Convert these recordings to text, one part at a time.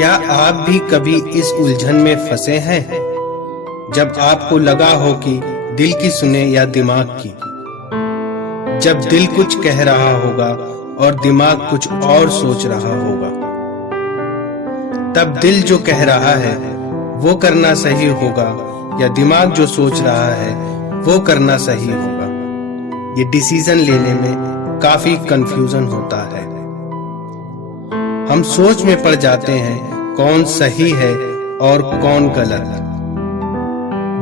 क्या आप भी कभी इस उलझन में फंसे हैं जब आपको लगा हो कि दिल की सुने या दिमाग की? जब दिल कुछ कह रहा होगा और दिमाग कुछ और सोच रहा होगा, तब दिल जो कह रहा है वो करना सही होगा या दिमाग जो सोच रहा है वो करना सही होगा? ये डिसीजन लेने में काफी कंफ्यूजन होता है। हम सोच में पड़ जाते हैं कौन सही है और कौन गलत,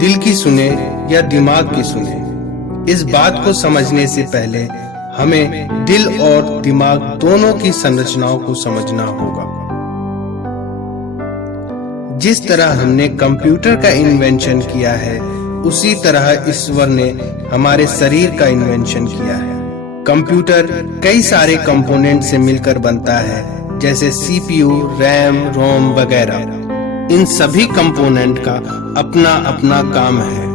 दिल की सुने या दिमाग की सुने। इस बात को समझने से पहले हमें दिल और दिमाग दोनों की संरचनाओं को समझना होगा। जिस तरह हमने कंप्यूटर का इन्वेंशन किया है, उसी तरह ईश्वर ने हमारे शरीर का इन्वेंशन किया है। कंप्यूटर कई सारे कंपोनेंट से मिलकर बनता है, जैसे सीपीयू, रैम, रोम वगैरह। इन सभी कंपोनेंट का अपना अपना काम है।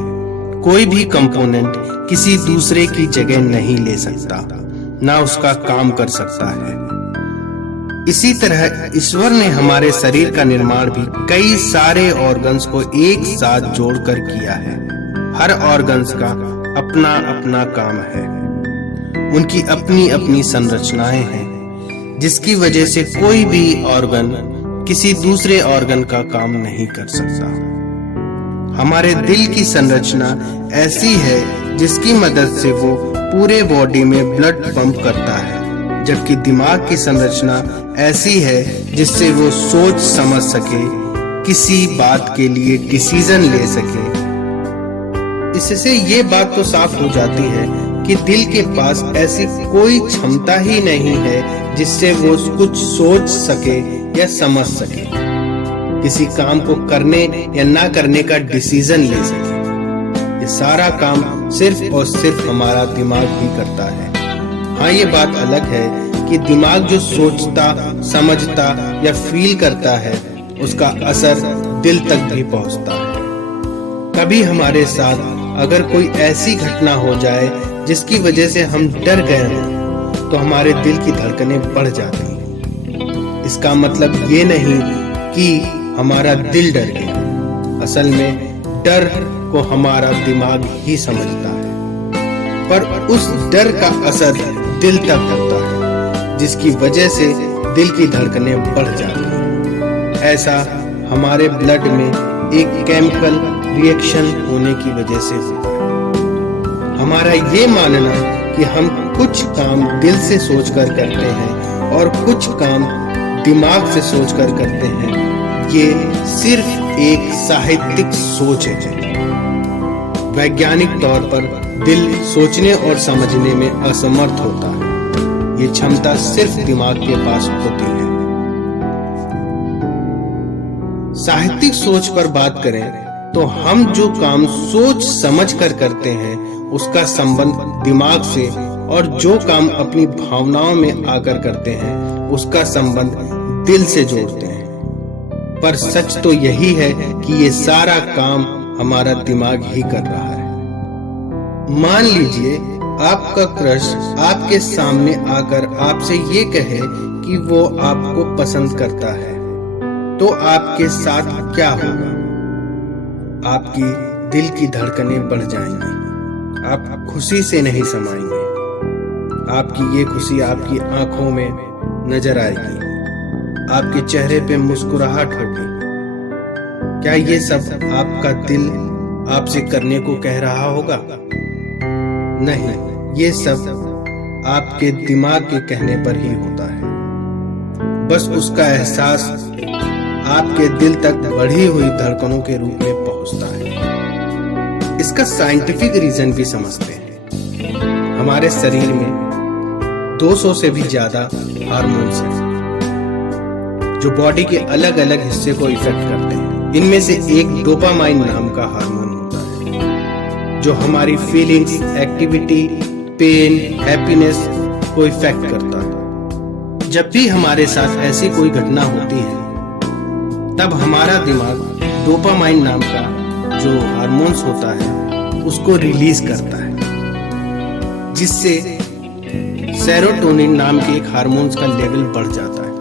कोई भी कंपोनेंट किसी दूसरे की जगह नहीं ले सकता, ना उसका काम कर सकता है। इसी तरह ईश्वर ने हमारे शरीर का निर्माण भी कई सारे ऑर्गन्स को एक साथ जोड़कर किया है। हर ऑर्गन्स का अपना अपना काम है, उनकी अपनी अपनी संरचनाएं हैं, जिसकी वजह से कोई भी ऑर्गन किसी दूसरे ऑर्गन का काम नहीं कर सकता। हमारे दिल की संरचना ऐसी है जिसकी मदद से वो पूरे बॉडी में ब्लड पंप करता है, जबकि दिमाग की संरचना ऐसी है जिससे वो सोच समझ सके, किसी बात के लिए डिसीजन ले सके। इससे ये बात तो साफ हो जाती है कि दिल के पास ऐसी कोई क्षमता ही नहीं है जिससे वो कुछ सोच सके या समझ सके, किसी काम को करने या ना करने का डिसीजन ले सके। ये सारा काम सिर्फ और सिर्फ हमारा दिमाग ही करता है। हाँ, ये बात अलग है कि दिमाग जो सोचता, समझता या फील करता है, उसका असर दिल तक भी पहुंचता है। कभी हमारे साथ अगर कोई ऐसी घटना हो जाए जिसकी वजह से हम डर गए हों, तो हमारे दिल की धड़कनें बढ़ जाती हैं। इसका मतलब ये नहीं कि हमारा दिल डर गया, असल में डर को हमारा दिमाग ही समझता है, पर उस डर का असर दिल तक होता है, जिसकी वजह से दिल की धड़कनें बढ़ जाती हैं। ऐसा हमारे ब्लड में एक केमिकल रिएक्शन होने की वजह से होता है। हमारा ये मानना कि हम कुछ काम दिल से सोचकर करते हैं और कुछ काम दिमाग से सोचकर करते हैं, ये सिर्फ एक साहित्यिक सोच है। वैज्ञानिक तौर पर दिल सोचने और समझने में असमर्थ होता है। ये क्षमता सिर्फ दिमाग के पास होती है। साहित्यिक सोच पर बात करें तो हम जो काम सोच समझ कर करते हैं उसका संबंध दिमाग से, और जो काम अपनी भावनाओं में आकर करते हैं उसका संबंध दिल से जोड़ते हैं। पर सच तो यही है कि ये सारा काम हमारा दिमाग ही कर रहा है। मान लीजिए आपका क्रश आपके सामने आकर आपसे ये कहे कि वो आपको पसंद करता है, तो आपके साथ क्या होगा? आपकी दिल की धड़कनें बढ़ जाएंगी, आप खुशी से नहीं समाएंगे। आपकी ये खुशी आपकी आंखों में नजर आएगी, आपके चेहरे पे मुस्कुराहट होगी। क्या ये सब आपका दिल आपसे करने को कह रहा होगा? नहीं, ये सब आपके दिमाग के कहने पर ही होता है। बस उसका एहसास आपके दिल तक बढ़ी हुई धड़कनों के रूप में पहुंचता है। इसका साइंटिफिक रीजन भी समझते हैं। हमारे शरीर में 200 से भी ज्यादा हार्मोन्स हैं जो बॉडी के अलग अलग हिस्से को इफेक्ट करते हैं। इनमें से एक डोपामाइन नाम का हार्मोन होता है जो हमारी फीलिंग्स, एक्टिविटी, पेन, हैप्पीनेस को इफेक्ट करता है। जब भी हमारे साथ ऐसी कोई घटना होती है, तब हमारा दिमाग डोपामाइन नाम का जो हार्मोन्स होता है उसको रिलीज करता है, जिससे सेरोटोनिन नाम के एक हार्मोन्स का लेवल बढ़ जाता है,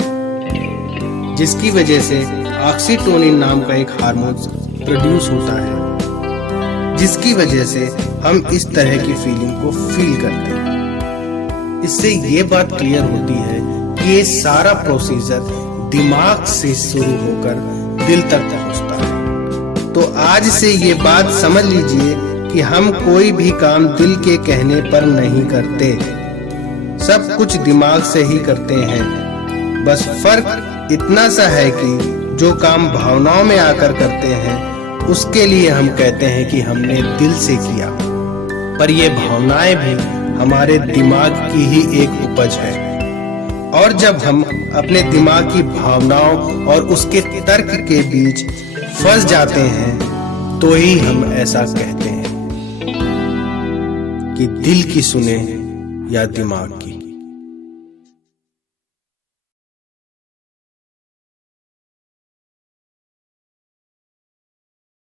जिसकी वजह से ऑक्सीटोसिन नाम का एक हार्मोन प्रोड्यूस होता है, जिसकी वजह से हम इस तरह की फीलिंग को फील करते हैं। इससे ये बात क्लियर होती है कि ये सारा प्रोसीजर दिमाग से शुरू होकर दिल तक पहुंचता है। तो आज से ये बात समझ लीजिए कि हम कोई भी काम दिल के कहने पर नहीं करते, सब कुछ दिमाग से ही करते हैं। बस फर्क इतना सा है कि जो काम भावनाओं में आकर करते हैं उसके लिए हम कहते हैं कि हमने दिल से किया, पर ये भावनाएं भी हमारे दिमाग की ही एक उपज है। और जब हम अपने दिमाग की भावनाओं और उसके तर्क के बीच फंस जाते हैं तो ही हम ऐसा कहते हैं कि दिल की सुने या दिमाग की।